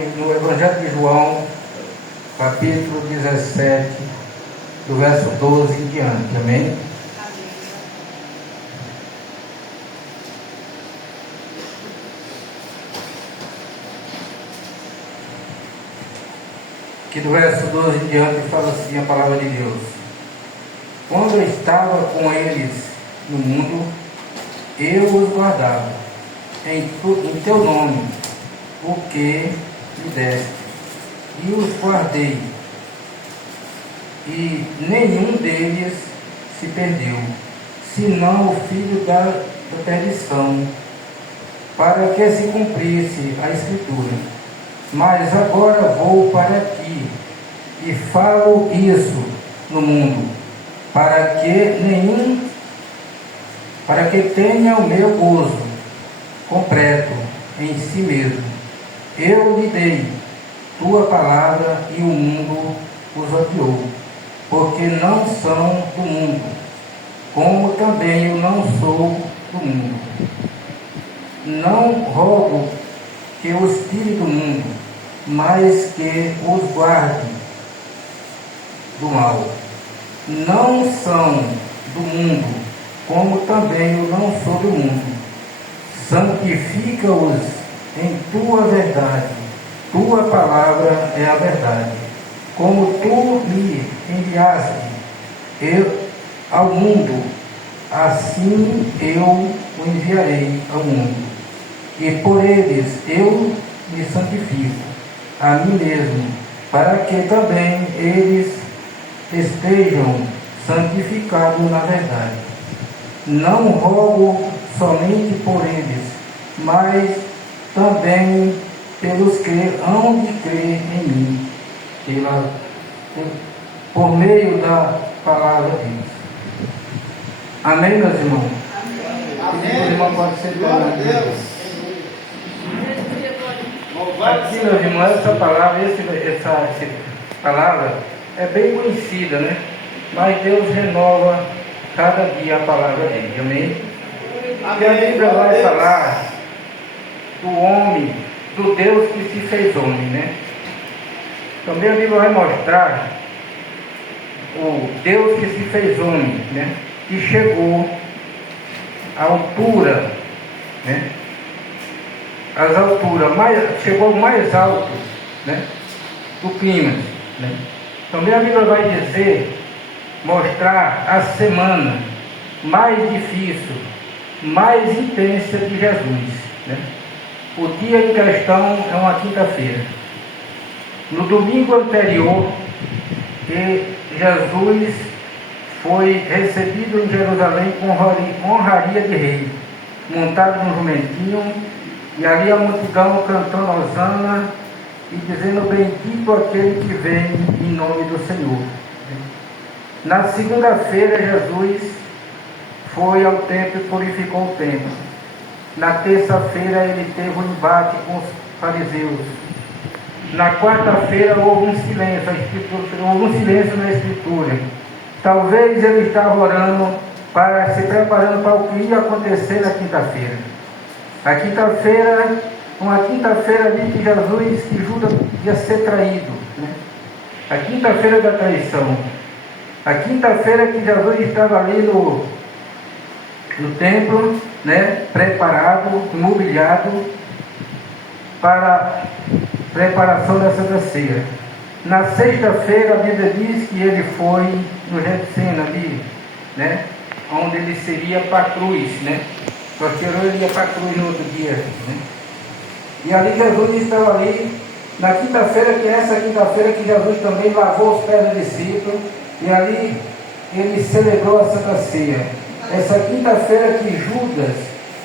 No Evangelho de João, capítulo 17, do verso 12 em diante. Amém? Que do verso 12 em diante fala assim a palavra de Deus: Quando eu estava com eles no mundo, eu os guardava em teu nome, o que me deste, e os guardei, e nenhum deles se perdeu, senão o filho da perdição, para que se cumprisse a Escritura. Mas agora vou para ti, e falo isso no mundo, para que tenha o meu gozo completo em si mesmo. Eu lhe dei tua palavra e o mundo os odiou, porque não são do mundo, como também eu não sou do mundo. Não rogo que os tire do mundo, mas que os guarde do mal. Não são do mundo, como também eu não sou do mundo. Santifica-os em tua verdade. Tua palavra é a verdade. Como tu me enviaste ao mundo, assim eu o enviarei ao mundo. E por eles eu me santifico a mim mesmo, para que também eles estejam santificados na verdade. Não rogo somente por eles, mas também pelos que hão de crer em mim, por meio da palavra de Deus. Amém, meus irmãos? Amém. O irmão pode ser glória a Deus. Aqui, meus irmãos, essa palavra, essa palavra é bem conhecida, né? Mas Deus renova cada dia a palavra dele. Amém? E a Bíblia vai falar do homem, do Deus que se fez homem, né? Também a Bíblia vai mostrar o Deus que se fez homem, né? Que chegou à altura, né? As alturas, chegou mais alto, né? Do clima, né? Também a Bíblia vai dizer, mostrar a semana mais difícil, mais intensa de Jesus, né? O dia em questão é uma quinta-feira. No domingo anterior, Jesus foi recebido em Jerusalém com honraria de rei, montado num jumentinho, e ali a multidão cantando hosana e dizendo: bendito aquele que vem em nome do Senhor. Na segunda-feira, Jesus foi ao templo e purificou o templo. Na terça-feira, ele teve um embate com os fariseus. Na quarta-feira, houve um silêncio na Escritura. Talvez ele estava orando, se preparando para o que ia acontecer na quinta-feira. A quinta-feira, uma quinta-feira ali que Judas ia ser traído, né? A quinta-feira da traição. A quinta-feira que Jesus estava ali no templo, né? Preparado, mobiliado para a preparação da Santa Ceia. Na sexta-feira, a Bíblia diz que ele foi no Getsemane ali, né? Onde ele seria para a cruz, né? Posterior ele ia para a cruz no outro dia, né? E ali Jesus estava ali, na quinta-feira, que é essa quinta-feira que Jesus também lavou os pés do discípulo, e ali ele celebrou a Santa Ceia. Essa quinta-feira que Judas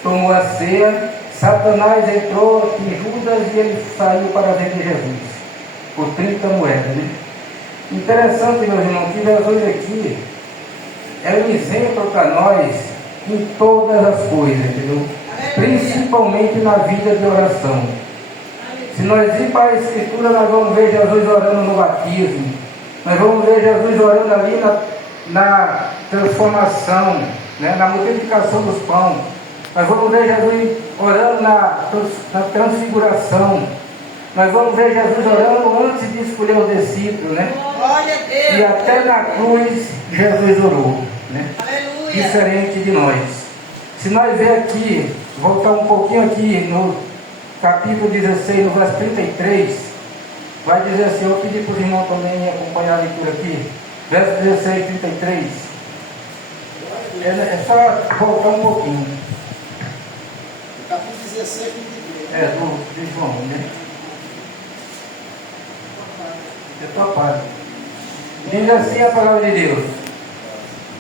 tomou a ceia, Satanás entrou em Judas e ele saiu para vender Jesus, por 30 moedas, né? Interessante, meus irmãos, que Jesus aqui é um exemplo para nós em todas as coisas, entendeu? Principalmente na vida de oração. Se nós irmos para a Escritura, nós vamos ver Jesus orando no batismo, nós vamos ver Jesus orando ali na transformação, né? Na multiplicação dos pães. Nós vamos ver Jesus orando na transfiguração. Nós vamos ver Jesus orando antes de escolher os discípulos, né? Glória a Deus. E até na cruz Jesus orou, né? Aleluia. Diferente de nós. Se nós ver aqui, voltar um pouquinho aqui no capítulo 16, no verso 33, vai dizer assim, eu pedi para os irmãos também acompanhar a leitura aqui, verso 16, 33. É só voltar um pouquinho. Capítulo 16, 33. De João, né? É tua parte. Diz assim a palavra de Deus: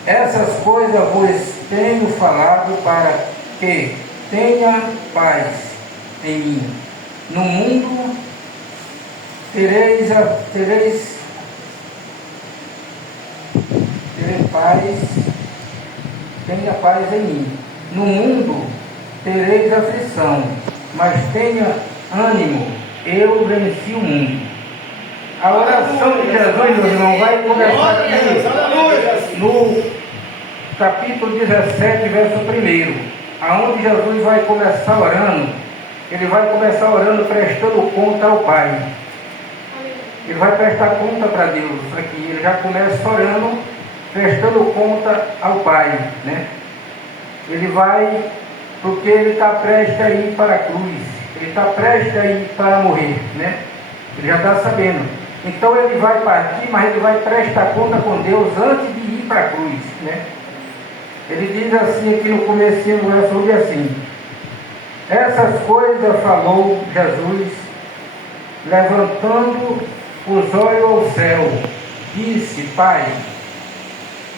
essas coisas vos tenho falado para que tenha paz em mim. No mundo tereis paz, tenha paz em mim. No mundo tereis aflição, mas tenha ânimo, eu venci o mundo. A oração de Jesus, meu irmão, vai começar aqui no capítulo 17, verso 1, aonde Jesus vai começar orando. Ele vai começar orando prestando conta ao Pai. Ele vai prestar conta para Deus aqui. Ele já começa orando prestando conta ao Pai, né? Ele vai, porque ele está prestes a ir para a cruz. Ele está prestes a ir para morrer, né? Ele já está sabendo. Então ele vai partir, mas ele vai prestar conta com Deus antes de ir para a cruz, né? Ele diz assim aqui no comecinho do verso, diz assim: essas coisas falou Jesus, levantando os olhos ao céu, disse: Pai,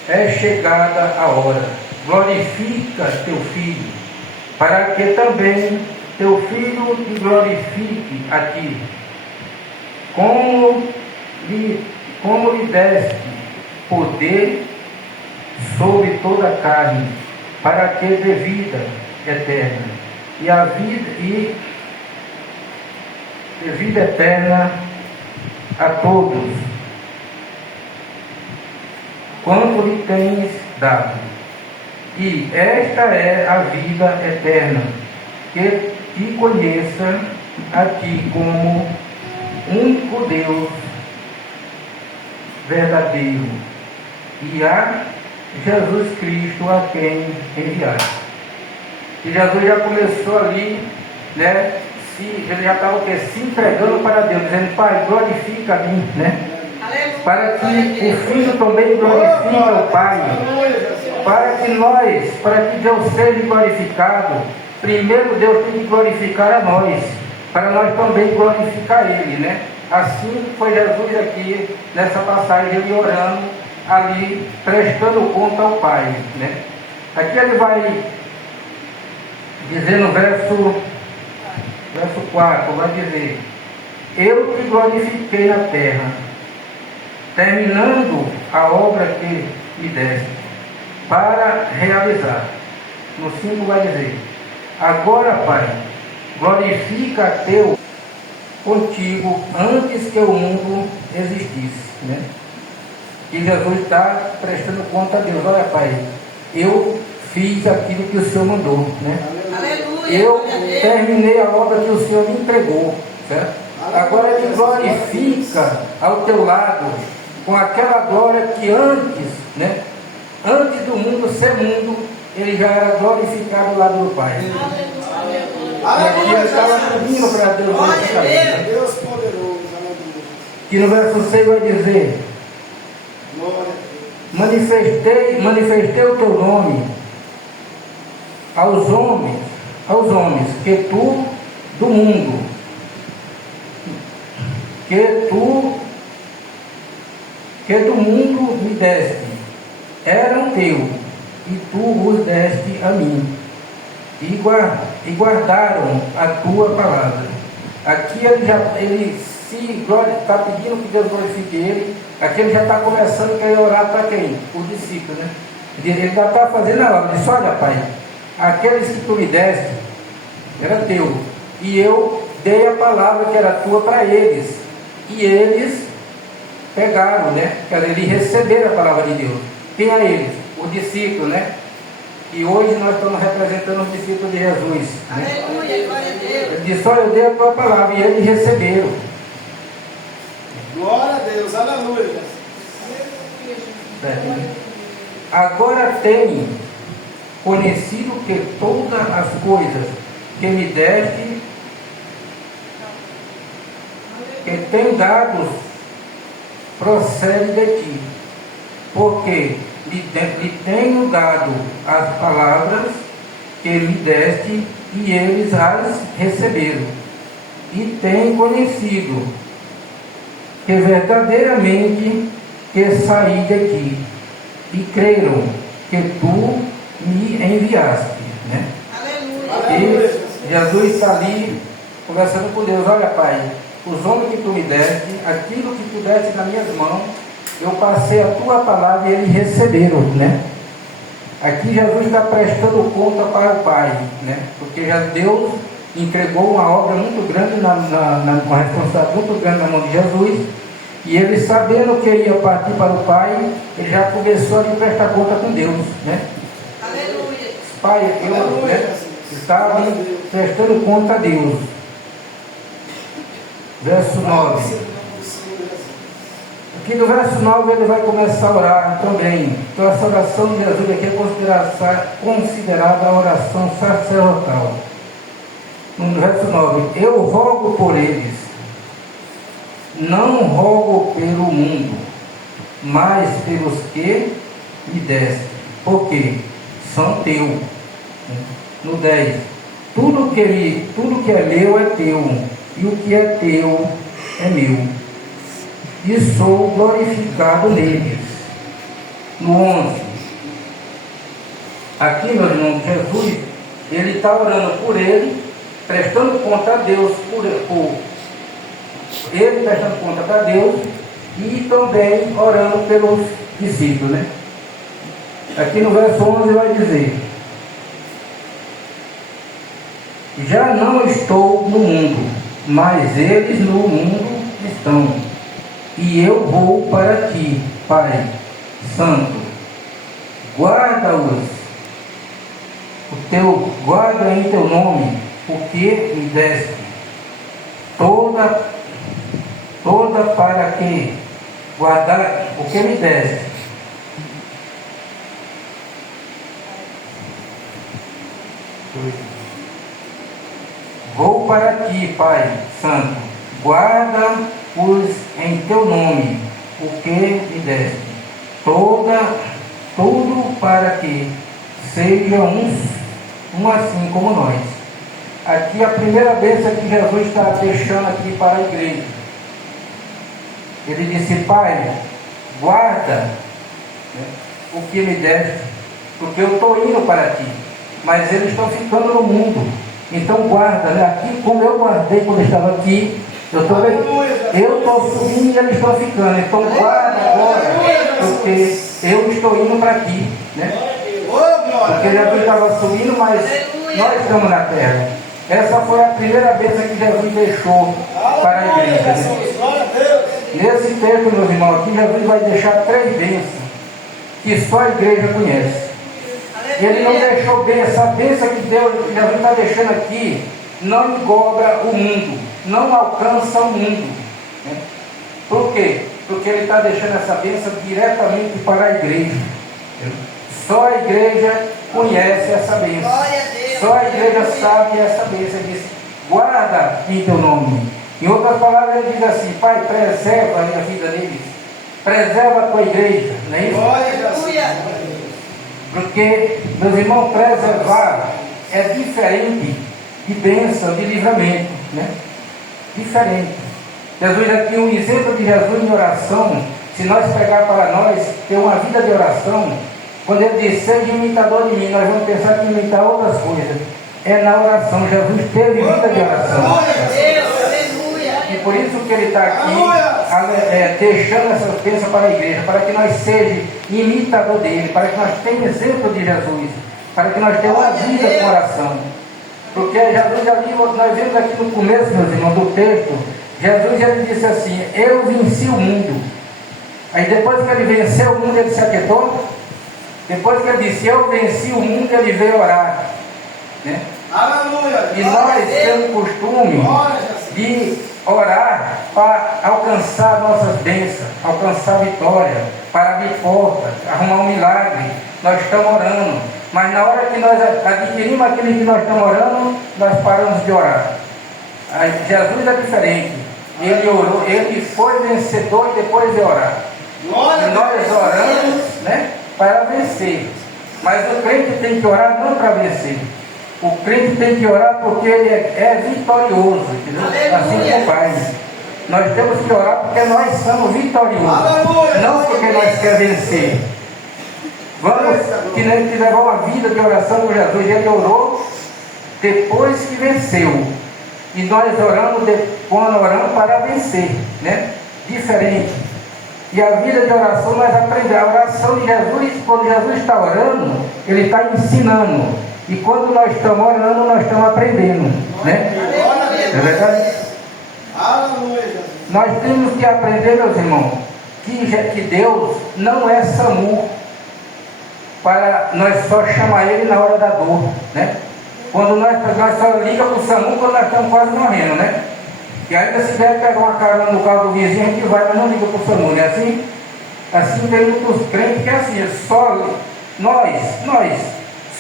é chegada a hora, glorifica teu filho, para que também teu filho te glorifique a ti. Como lhe deste poder sobre toda a carne, para que dê vida eterna, e a vida vida eterna a todos, quanto lhe tens dado. E esta é a vida eterna, que te conheça a ti como único Deus verdadeiro, e a Jesus Cristo a quem enviaste. E Jesus já começou ali, né? Ele já estava se entregando para Deus, dizendo: Pai, glorifica a mim, né? Aleluia. Para que o Filho também glorifique o Pai. Para que Deus seja glorificado, primeiro Deus tem que glorificar a nós, para nós também glorificar Ele, né? Assim foi Jesus aqui, nessa passagem, ele orando ali, prestando conta ao Pai, né? Aqui ele vai dizer no verso 4, vai dizer: eu te glorifiquei na terra, terminando a obra que me deste, para realizar. No 5 vai dizer: agora, Pai, glorifica teu contigo antes que o mundo existisse, né? E Jesus está prestando conta a Deus: olha, Pai, eu fiz aquilo que o Senhor mandou, né? Aleluia. Eu terminei a obra que o Senhor me entregou, certo? Agora Ele glorifica ao teu lado com aquela glória que antes, né? Antes do mundo ser mundo, Ele já era glorificado ao lado do Pai. E ele estava pedindo para Deus glorificar Ele. Deus poderoso, aleluia. Que no verso 6 vai dizer: manifestei o teu nome aos homens que tu do mundo, que do mundo me deste, eram teu, e tu os deste a mim, e guardaram a tua palavra. Aqui ele está pedindo que Deus glorifique ele. Aqui ele já está começando a querer orar para quem? Os discípulos, né? Ele já está fazendo a obra. Ele disse: olha, Pai, aqueles que tu me deste era teu, e eu dei a palavra que era tua para eles, e eles pegaram, né? Quer dizer, eles receberam a palavra de Deus. Quem é eles? Os discípulos, né? E hoje nós estamos representando os discípulos de Jesus. Né? Aleluia, glória a Deus. Ele disse, olha, eu dei a tua palavra e eles receberam. Glória a Deus, aleluia. Agora tenho conhecido que todas as coisas que me deste, que tenho dado, procede de ti, porque lhe tenho dado as palavras que me deste e eles as receberam, e tenho conhecido que verdadeiramente que saí de ti, e creram que tu me enviaste. Né? Aleluia. E Jesus está ali conversando com Deus. Olha, Pai, os homens que tu me deste, aquilo que tu deste nas minhas mãos, eu passei a tua palavra e eles receberam. Né? Aqui Jesus está prestando conta para o Pai, né? Porque já Deus entregou uma obra muito grande, uma responsabilidade muito grande na mão de Jesus. E ele, sabendo que ia partir para o Pai, ele já começou a lhe prestar conta com Deus. Né? Aleluia. Pai, eu, né, estava ali prestando conta a Deus. Verso 9. Aqui no verso 9 ele vai começar a orar também. Então essa oração de Jesus aqui é considerada a oração sacerdotal. No verso 9. Eu rogo por eles, não rogo pelo mundo, mas pelos que me deste, porque são teu. No 10. Tudo que é meu é teu, e o que é teu é meu, e sou glorificado neles. No 11. Aqui, meu irmão, Jesus, ele está orando por ele, prestando conta a Deus, por ele prestando conta para Deus, e também orando pelos discípulos. Né? Aqui no verso 11 vai dizer: já não estou no mundo, mas eles no mundo estão, e eu vou para ti, Pai Santo. Guarda-os, guarda em teu nome, o que me deste, toda para que guardar o que me deste. Vou para ti, Pai Santo, guarda-os em teu nome, o que me deste, tudo para que sejam um assim como nós. Aqui a primeira bênção que Jesus está deixando aqui para a igreja. Ele disse: Pai, guarda, né, o que me deste, porque eu estou indo para ti, mas eles estão ficando no mundo. Então guarda, né? Aqui como eu guardei quando eu estava aqui, eu estou subindo e eles estão ficando. Então guarda agora, porque eu estou indo para ti, né? Porque Jesus estava subindo, mas nós estamos na terra. Essa foi a primeira bênção que Jesus deixou para a igreja. Né? Nesse texto, meus irmãos, aqui Jesus vai deixar 3 bênçãos que só a igreja conhece. Ele não deixou bem, essa bênção que Deus, Jesus está deixando aqui, não engloba o mundo, não alcança o mundo. Né? Por quê? Porque ele está deixando essa bênção diretamente para a igreja. Só a igreja conhece essa bênção. Só a igreja sabe essa bênção. Ele diz: guarda em teu nome. Em outras palavras, ele diz assim: Pai, preserva a vida deles, preserva a tua igreja. Não é isso? Porque, meus irmãos, preservar é diferente de bênção, de livramento, né? Diferente. Jesus aqui, um exemplo de Jesus em oração, se nós pegar para nós, ter uma vida de oração, quando ele diz: seja imitador de mim, nós vamos pensar que imitar outras coisas. É na oração. Jesus teve vida de oração. E por isso que ele está aqui deixando essas bênçãos para a igreja, para que nós sejamos imitador dele, para que nós tenhamos exemplo de Jesus, para que nós tenhamos uma vida com oração. Porque Jesus ali, nós vemos aqui no começo, meus irmãos, do texto, Jesus ele disse assim: eu venci o mundo. Aí depois que ele venceu o mundo, ele se aquietou? Depois que ele disse, eu venci o mundo, ele veio orar. Né? Aleluia. E nós temos o costume de orar para alcançar nossas bênçãos, alcançar vitória, para abrir portas, arrumar um milagre. Nós estamos orando. Mas na hora que nós adquirimos aquilo que nós estamos orando, nós paramos de orar. Aí, Jesus é diferente. Ele orou, ele foi vencedor e depois de orar. E nós oramos, né, para vencer. Mas o crente tem que orar não para vencer. O crente tem que orar porque ele é vitorioso, entendeu? Assim como o Pai. Nós temos que orar porque nós somos vitoriosos. Aleluia. Não porque nós queremos vencer. Vamos que nós levar uma vida de oração com Jesus. Ele orou depois que venceu. E nós oramos quando oramos para vencer, né? Diferente. E a vida de oração nós aprendemos. A oração de Jesus, quando Jesus está orando, ele está ensinando. E quando nós estamos orando, nós estamos aprendendo, né? É verdade? Aleluia, Jesus. Nós temos que aprender, meus irmãos, que Deus não é SAMU para nós só chamar Ele na hora da dor, né? Quando nós só liga para o SAMU quando nós estamos quase morrendo, né? E ainda se der pegar uma carona no carro do vizinho, a gente vai, mas não liga para o SAMU, né? Assim tem muitos crentes que é assim, só nós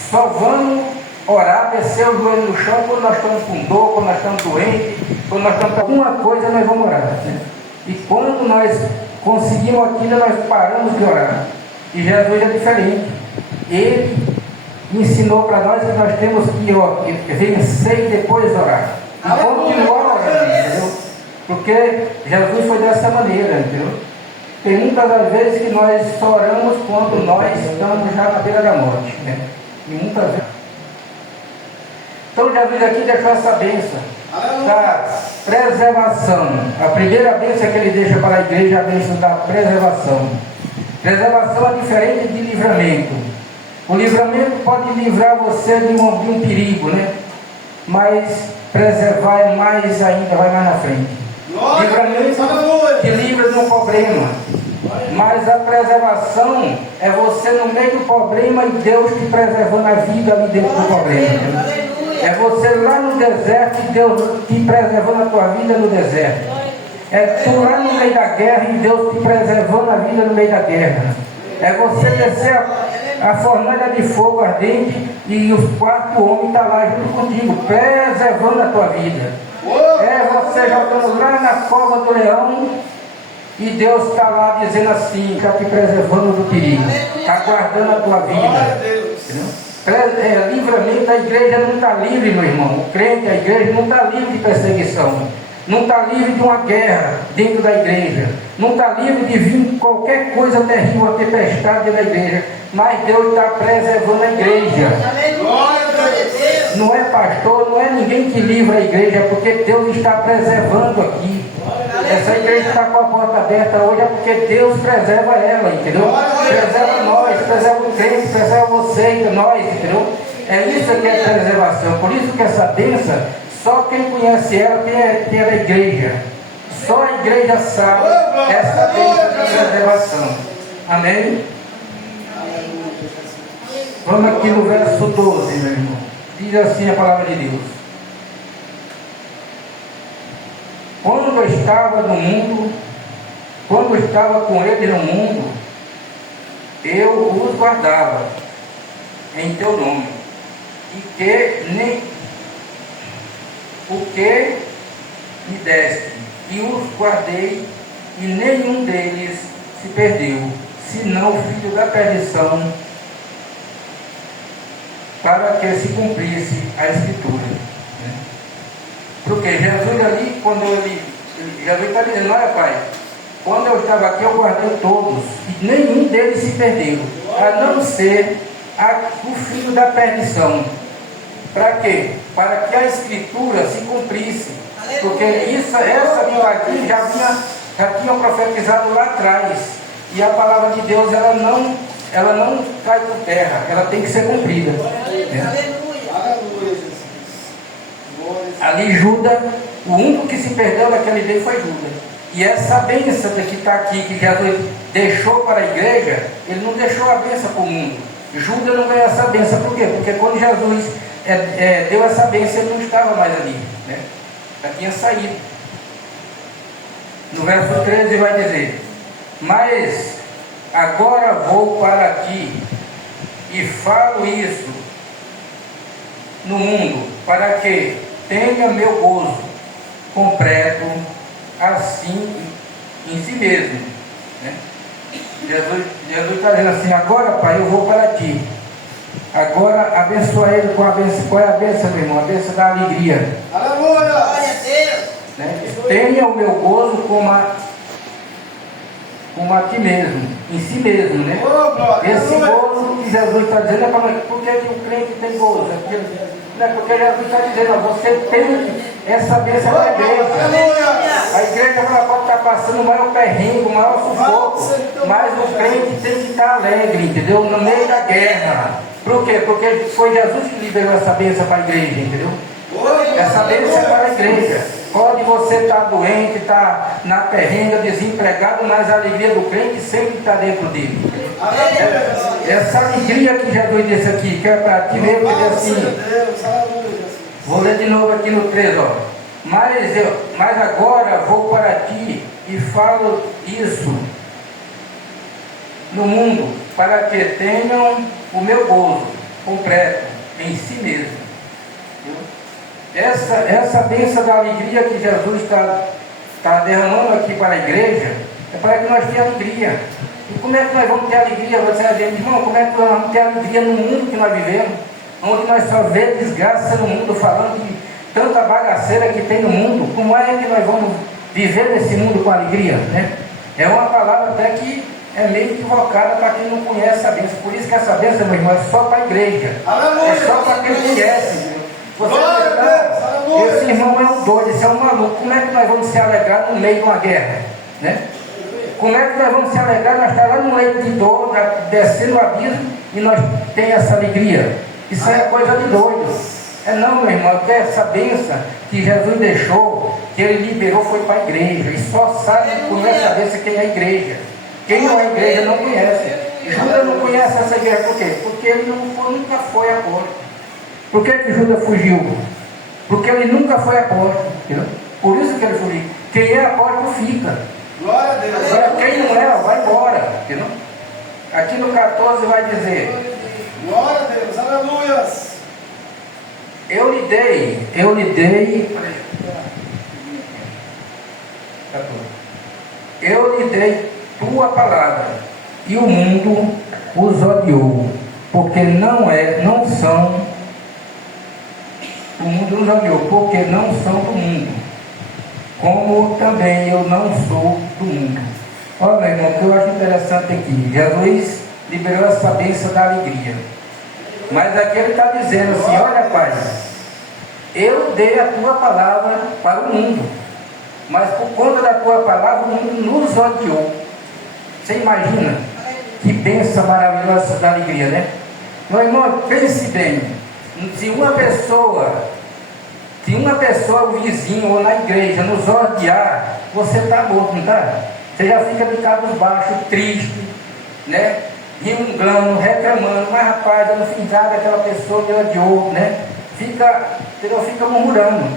só vamos orar, descer o joelho no chão quando nós estamos com dor, quando nós estamos doentes, quando nós estamos com alguma coisa, nós vamos orar, né? E quando nós conseguimos aquilo, nós paramos de orar. E Jesus é diferente. Ele ensinou para nós que nós temos que vencer e depois orar. E continuar orando, entendeu? Porque Jesus foi dessa maneira, entendeu? Tem muitas das vezes que nós só oramos quando nós estamos já na beira da morte, né? E muitas vezes. Então Jesus aqui deixou essa bênção da preservação. A primeira bênção que ele deixa para a igreja é a bênção da preservação. Preservação é diferente de livramento. O livramento pode livrar você de um perigo, né? Mas preservar é mais ainda, vai mais na frente. Livramento te livra de um problema. Mas a preservação é você no meio do problema e Deus te preservando a vida ali dentro do problema. Né? É você lá no deserto e Deus te preservando a tua vida no deserto. É tu lá no meio da guerra e Deus te preservando a vida no meio da guerra. É você descer a fornalha de fogo ardente e os 4 homens estão lá junto contigo, preservando a tua vida. É você jogando lá na cova do leão e Deus está lá dizendo assim, está te preservando do perigo, está guardando a tua vida. Livramento, a igreja não está livre, meu irmão. O crente, a igreja não está livre de perseguição. Não está livre de uma guerra dentro da igreja. Não está livre de vir qualquer coisa terrível a tempestade dentro da igreja. Mas Deus está preservando a igreja. Não é pastor, não é ninguém que livra a igreja, é porque Deus está preservando aqui. Essa igreja está com a porta aberta hoje, é porque Deus preserva ela, entendeu? Preserva nós, preserva o crente, preserva você e nós, entendeu? É isso que é preservação. Por isso que essa bênção, só quem conhece ela tem a igreja. Só a igreja sabe essa bênção de preservação. Amém? Vamos aqui no verso 12, meu irmão. Diz assim a palavra de Deus. Quando eu estava no mundo, quando eu estava com ele no mundo, eu os guardava em teu nome, e que nem o que me deste, e os guardei, e nenhum deles se perdeu, senão o filho da perdição, para que se cumprisse a Escritura. Porque Jesus ali, quando Jesus está dizendo, olha Pai, quando eu estava aqui eu guardei todos, e nenhum deles se perdeu, a não ser o filho da perdição. Para quê? Para que a Escritura se cumprisse. Porque essa Bíblia já tinha profetizado lá atrás. E a palavra de Deus, ela não cai por terra, ela tem que ser cumprida. Ali Judas, o único que se perdeu naquele dia foi Judas. E essa bênção que está aqui, que Jesus deixou para a igreja, ele não deixou a bênção para o mundo. Judas não ganhou essa bênção, por quê? Porque quando Jesus deu essa bênção, ele não estava mais ali, né? Já tinha saído. No verso 13 vai dizer: mas agora vou para ti e falo isso no mundo, para que tenha meu gozo completo assim em si mesmo, né? Jesus está dizendo assim: agora, Pai, eu vou para ti. Agora abençoa ele com a bênção. Qual é a bênção, meu irmão? A bênção da alegria. Aleluia! Glória a Deus. Né? Tenha o meu gozo como a ti mesmo, em si mesmo, né? Oh, glória! Esse Aleluia! gozo que Jesus está dizendo é para por que o crente tem gozo? Não é porque Jesus está dizendo: ó, você tem essa bênção da igreja. Aleluia! A igreja ela pode estar passando o maior perrengue, o maior sufoco, mas o crente tem que estar alegre, entendeu? No meio da guerra. Por quê? Porque foi Jesus que liberou essa bênção para a igreja, entendeu? Essa bênção é para a igreja. Pode você estar doente, estar na perrenga, desempregado, mas a alegria do crente sempre está dentro dele. Essa alegria que Jesus disse aqui, que é para ti mesmo, ele diz assim. Vou ler de novo aqui no 3, ó. Mas agora vou para ti e falo isso no mundo, para que tenham o meu gozo completo em si mesmo. Essa bênção da alegria que Jesus está derramando aqui para a igreja, é para que nós tenhamos alegria. E como é que nós vamos ter alegria? Você vai dizer: irmão, como é que nós vamos ter alegria no mundo que nós vivemos? Onde nós só vemos desgraça no mundo, falando de tanta bagaceira que tem no mundo. Como é que nós vamos viver nesse mundo com alegria, né? É uma palavra até que é meio equivocada para quem não conhece a bênção. Por isso que essa bênção, meu irmão, é só para a igreja. Aleluia! É só para quem conhece. Você Glória a Deus! Aleluia! esse irmão é um doido, esse é um maluco. Como é que nós vamos se alegrar no meio de uma guerra, né? Como é que nós vamos se alegrar? Nós estamos lá no leito de dor, descendo o abismo, e nós temos essa alegria. Isso é coisa de doido. É não, meu irmão, que essa bênção que Jesus deixou, que ele liberou, foi para a igreja. E só sabe, conhece a bênção quem é a igreja. Quem não é igreja não conhece. Judas não conhece essa igreja, por quê? Porque ele nunca foi apóstolo. Por que Judas fugiu? Porque ele nunca foi apóstolo. Entendeu? Por isso que ele fugiu. Quem é apóstolo fica. Glória a Deus! Agora, quem não é, vai embora. Entendeu? Aqui no 14 vai dizer: Glória a Deus! Aleluia! Eu lhe dei tua palavra, e o mundo os odiou, porque o mundo os odiou, porque não são do mundo, como também eu não sou do mundo. Olha, meu irmão, o que eu acho interessante aqui, Jesus liberou essa bênção da alegria. Mas aqui ele está dizendo assim: olha, Pai, eu dei a tua palavra para o mundo, mas por conta da tua palavra o mundo nos odiou. Você imagina que bênção maravilhosa da alegria, né? Meu irmão, pense bem, se uma pessoa, o vizinho ou na igreja nos odiar, você está morto, não está? Você já fica de cabisbaixo, triste, né? Rimungando, reclamando: mas rapaz, eu não fiz nada, aquela pessoa me odiou, né? Fica murmurando.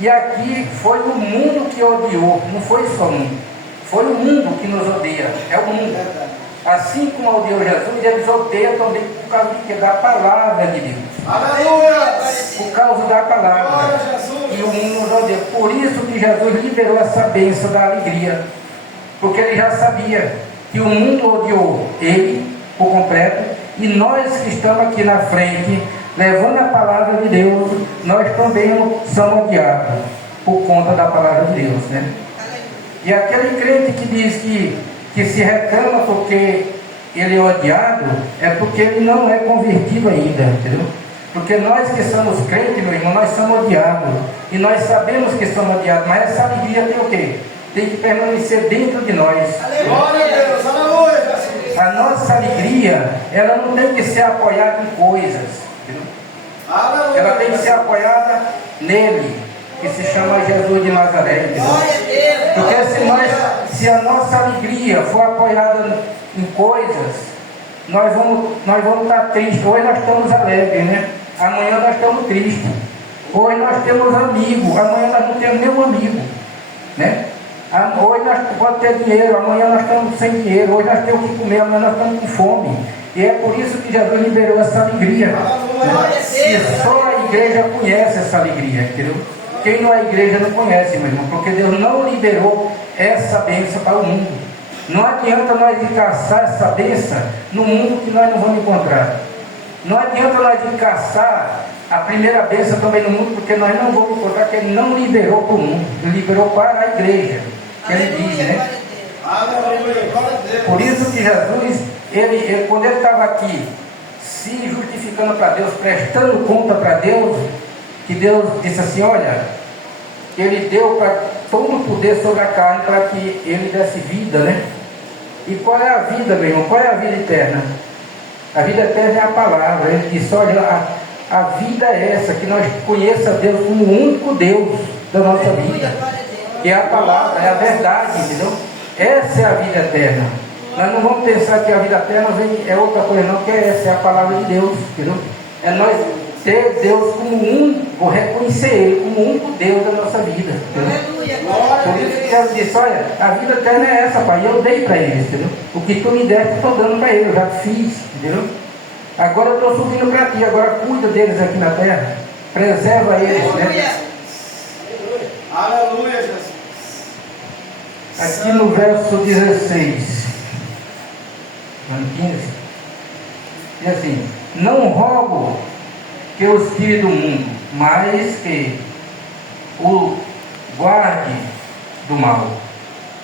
E aqui foi o mundo que odiou, não foi só um, foi o mundo que nos odeia, é o mundo. Assim como odiou Jesus, eles odeiam também por causa de quê? Da palavra de Deus. Aleluia! Por causa da palavra. Glória a Jesus! E o mundo nos odeia. Por isso que Jesus liberou essa bênção da alegria. Porque ele já sabia que o mundo odiou ele por completo, e nós que estamos aqui na frente, levando a palavra de Deus, nós também somos odiados por conta da palavra de Deus, né? E aquele crente que diz que se reclama porque ele é odiado, é porque ele não é convertido ainda, entendeu? Porque nós que somos crentes, meu irmão, nós somos odiados, e nós sabemos que somos odiados, mas essa alegria tem o quê? Tem que permanecer dentro de nós. Glória a Deus! Aleluia! A nossa alegria, ela não tem que ser apoiada em coisas, entendeu? Aleluia! Ela tem que ser apoiada nele, que se chama Jesus de Nazaré, entendeu? Glória a Deus. Porque se a nossa alegria for apoiada em coisas, nós vamos estar tristes. Hoje nós estamos alegres, né? Amanhã nós estamos tristes. Hoje nós temos amigo, amanhã nós não temos nenhum amigo, né? Hoje nós podemos ter dinheiro, amanhã nós estamos sem dinheiro. Hoje nós temos que comer, amanhã nós estamos com fome. E é por isso que Jesus liberou essa alegria, né? E só a igreja conhece essa alegria, entendeu? Quem não é igreja não conhece, meu irmão, porque Deus não liberou essa bênção para o mundo. Não adianta nós ir caçar essa bênção no mundo que nós não vamos encontrar. Não adianta nós ir caçar a primeira bênção também no mundo, porque nós não vamos encontrar, que Ele não liberou para o mundo, Ele liberou para a igreja, que Ele diz, né? Por isso que Jesus, quando Ele estava aqui, se justificando para Deus, prestando conta para Deus, que Deus disse assim, olha, Ele deu para todo o poder sobre a carne para que Ele desse vida, né? E qual é a vida, meu irmão? Qual é a vida eterna? A vida eterna é a palavra. Ele disse, olha, a vida é essa, que nós conheçamos Deus como o único Deus da nossa vida. Que é a palavra, é a verdade, entendeu? Essa é a vida eterna. Nós não vamos pensar que a vida eterna é outra coisa, não, que essa é a palavra de Deus, entendeu? É nós ter Deus como único, reconhecer Ele como o único Deus da nossa vida. Por isso que Jesus disse, olha, a vida eterna é essa, Pai, e eu dei para eles, entendeu? O que tu me deste, eu estou dando para eles, eu já fiz, entendeu? Agora eu estou subindo para ti, agora cuida deles aqui na terra, preserva eles, né? Aleluia, Jesus. Aqui no verso 16, 15, diz assim, não rogo que os tire do mundo, mas que o guarde do mal.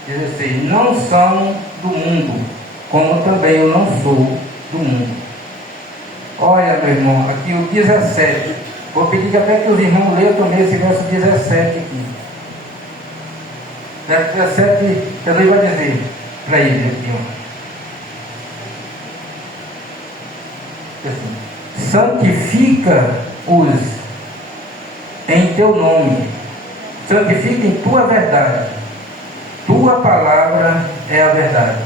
Diz assim, não são do mundo, como também eu não sou do mundo. Olha, meu irmão, aqui o 17, vou pedir até que os irmãos leiam também esse verso 17 aqui. Verso 17, também vai dizer para ele aqui, ó. Assim, santifica-os em teu nome, santifica em tua verdade, tua palavra é a verdade.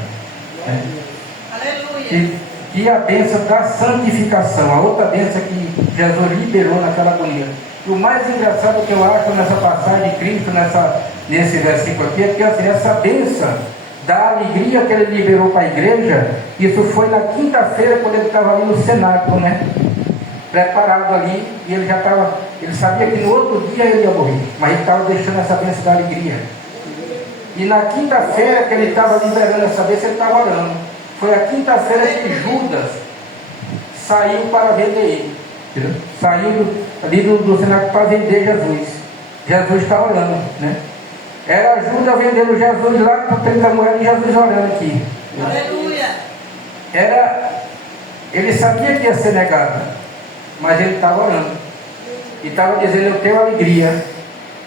Aleluia. E a bênção da santificação, a outra bênção que Jesus liberou naquela agonia. E o mais engraçado que eu acho nessa passagem de Cristo, nesse versículo aqui, é que assim, essa bênção da alegria que Ele liberou para a igreja, isso foi na quinta-feira, quando Ele estava ali no cenáculo, né? Preparado ali, e ele já estava, ele sabia que no outro dia ele ia morrer, mas ele estava deixando essa bênção da alegria. E na quinta-feira que ele estava liberando essa bênção, ele estava orando. Foi a quinta-feira que Judas saiu para vender ele, entendeu? Saiu ali do cenáculo para vender Jesus. Jesus está orando, né? Era Judas vendendo Jesus lá para 30 moedas e Jesus orando aqui. Aleluia. Ele sabia que ia ser negado, mas ele estava orando. E estava dizendo, eu tenho alegria.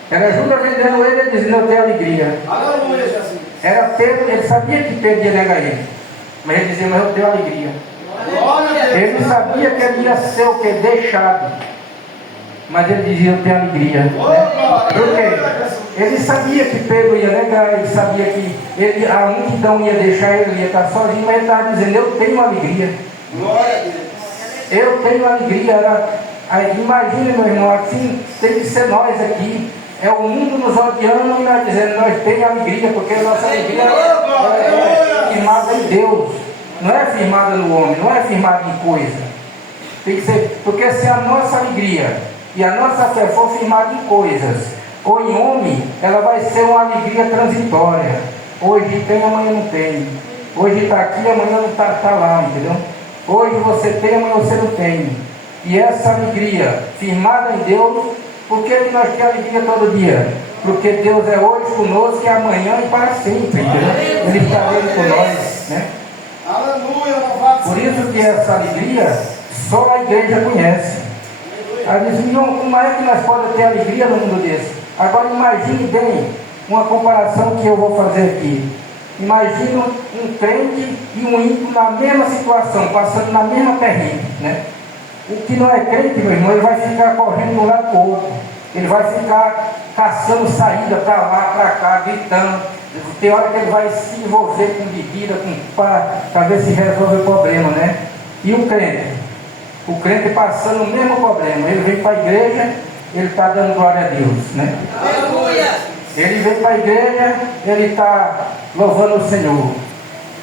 Era Judas vendendo ele dizendo, eu tenho alegria. Aleluia, Jesus. Era Pedro, ele sabia que Pedro ia negar ele, mas ele dizia, mas eu tenho alegria. Ele sabia que ele ia ser o que? Deixado. Mas ele dizia, eu tenho alegria. Né? Por quê? Ele sabia que Pedro ia negar, ele sabia que a multidão ia deixar ele, ia estar sozinho, mas ele estava dizendo, eu tenho alegria. Eu tenho alegria. Imagine, meu irmão, assim tem que ser nós aqui. É o mundo nos odiando e nós dizendo, nós temos alegria, porque a nossa alegria é firmada em Deus. Não é firmada no homem, não é firmada em coisa. Tem que ser, porque se a nossa alegria e a nossa fé for firmada em coisas ou em homem, ela vai ser uma alegria transitória. Hoje tem, amanhã não tem. Hoje está aqui, amanhã não está lá, entendeu? Hoje você tem, amanhã você não tem. E essa alegria firmada em Deus, por que nós temos alegria todo dia? Porque Deus é hoje conosco e amanhã e para sempre, entendeu? Ele está ali com nós, né? Aleluia, louvado. Por isso que essa alegria só a igreja conhece. Aí diz, não, como é que nós podemos ter alegria no mundo desse? Agora imagine bem uma comparação que eu vou fazer aqui. Imagine um crente e um ímpio na mesma situação, passando na mesma terreno, né? O que não é crente, meu irmão, ele vai ficar correndo de um lado para o outro. Ele vai ficar caçando saída para lá, para cá, gritando. Tem hora que ele vai se envolver com bebida, com pá, para ver se resolve o problema, né? E o crente? O crente passando o mesmo problema. Ele vem para a igreja, ele está dando glória a Deus, né? Aleluia. Ele vem para a igreja, ele está louvando o Senhor.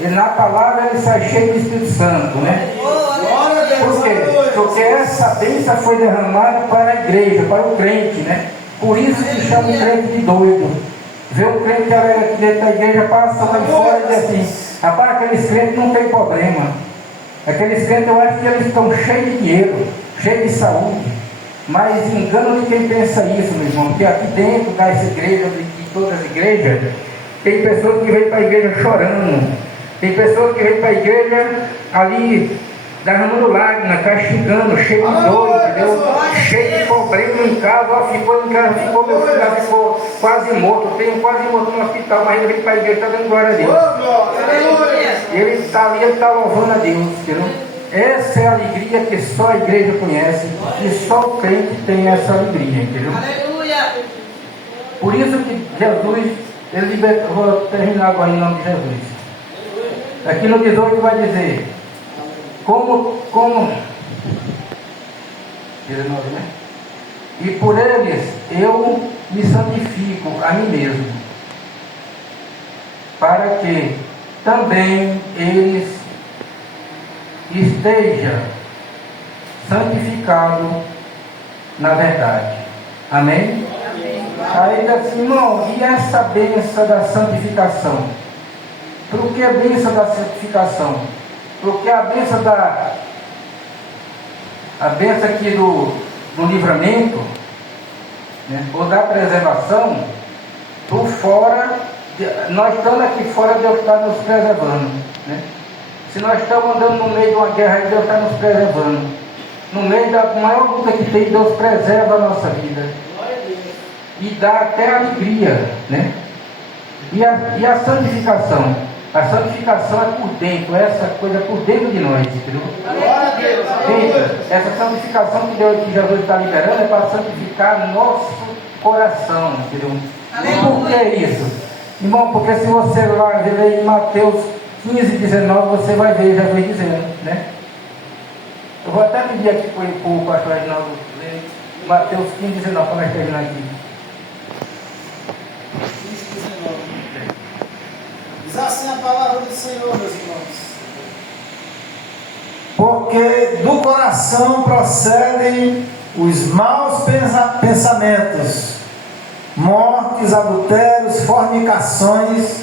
E na palavra ele sai cheio do Espírito Santo, né? Glória a Deus. Por quê? Aleluia. Porque essa bênção foi derramada para a igreja, para o crente, né? Por isso que chama o crente de doido. Vê um crente que era aqui dentro da igreja, passa lá fora e diz assim: rapaz, aqueles crentes não tem problema. Aqueles crentes, eu acho que eles estão cheios de dinheiro, cheios de saúde. Mas engano de quem pensa isso, meu irmão, porque aqui dentro das igrejas, de todas as igrejas, tem pessoas que vêm para a igreja chorando, tem pessoas que vêm para a igreja ali derramando lágrimas, castigando, cheio de dor, entendeu? Cheio de problema em casa, ó, ficou em casa, ficou meu filho, lá ficou quase morto, tem quase morto no hospital, mas ele vem para a igreja, está dando glória a Deus. Ele está ali, ele está louvando a Deus, entendeu? Essa é a alegria que só a igreja conhece e só o crente tem essa alegria, entendeu? Aleluia. Por isso que Jesus, ele libertou, vou terminar agora em nome de Jesus. Aqui no 18 vai dizer, como 19, né? E por eles eu me santifico a mim mesmo, para que também eles esteja santificado na verdade. Amém? Aí ele diz assim, irmão, e essa bênção da santificação? Por que a bênção da santificação? Porque a bênção aqui do livramento, né, ou da preservação, por fora, nós estamos aqui fora, Deus está nos preservando, né? Se nós estamos andando no meio de uma guerra, Deus está nos preservando. No meio da maior luta que tem, Deus preserva a nossa vida. E dá até alegria, né? E a santificação? A santificação é por dentro, essa coisa por dentro de nós, entendeu? Glória a Deus. Eita, essa santificação que Jesus está liberando é para santificar nosso coração, entendeu? E por que isso? Irmão, porque se você lá ler em Mateus 15, 19, você vai ver Jesus dizendo, né? Eu vou até pedir aqui para o pastor Reginaldo ler Mateus 15, 19, para nós terminar aqui. 15, 19. Diz assim a palavra do Senhor, meus irmãos. Porque do coração procedem os maus pensamentos, mortes, adultérios, fornicações,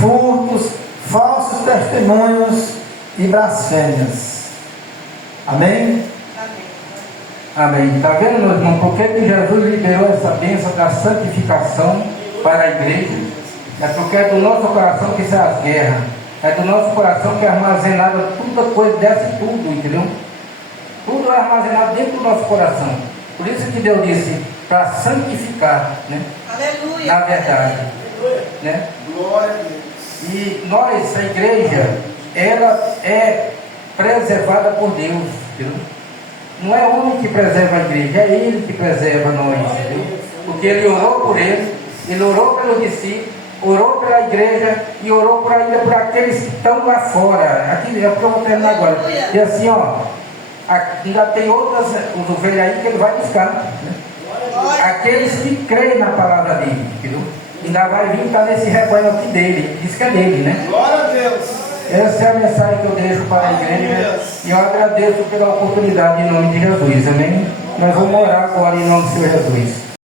furtos, falsos testemunhos e blasfêmias. Amém? Amém. Está vendo, meu irmão? Por que Jesus liberou essa bênção da santificação para a igreja? É porque é do nosso coração que sai as guerras. É do nosso coração que é armazenada toda coisa, desce tudo, entendeu? Tudo é armazenado dentro do nosso coração. Por isso que Deus disse, para santificar, né? Aleluia. Na verdade. Né? Glória a Deus. E nós, a igreja, ela é preservada por Deus, entendeu? Não é o homem que preserva a igreja, é Ele que preserva nós, entendeu? Porque Ele orou por ele orou pelo discípulo, orou pela igreja e orou por ainda por aqueles que estão lá fora. Aqui, é o que eu vou terminar agora. E assim, ó, ainda tem outras ovelhas aí que Ele vai buscar, né? Aqueles que creem na palavra dele, entendeu? Ainda vai vir estar nesse rebanho aqui dele, diz que é dele, né? Glória a Deus. Essa é a mensagem que eu deixo para a igreja e eu agradeço pela oportunidade em nome de Jesus, amém? Nós vamos orar agora em nome do Senhor Jesus.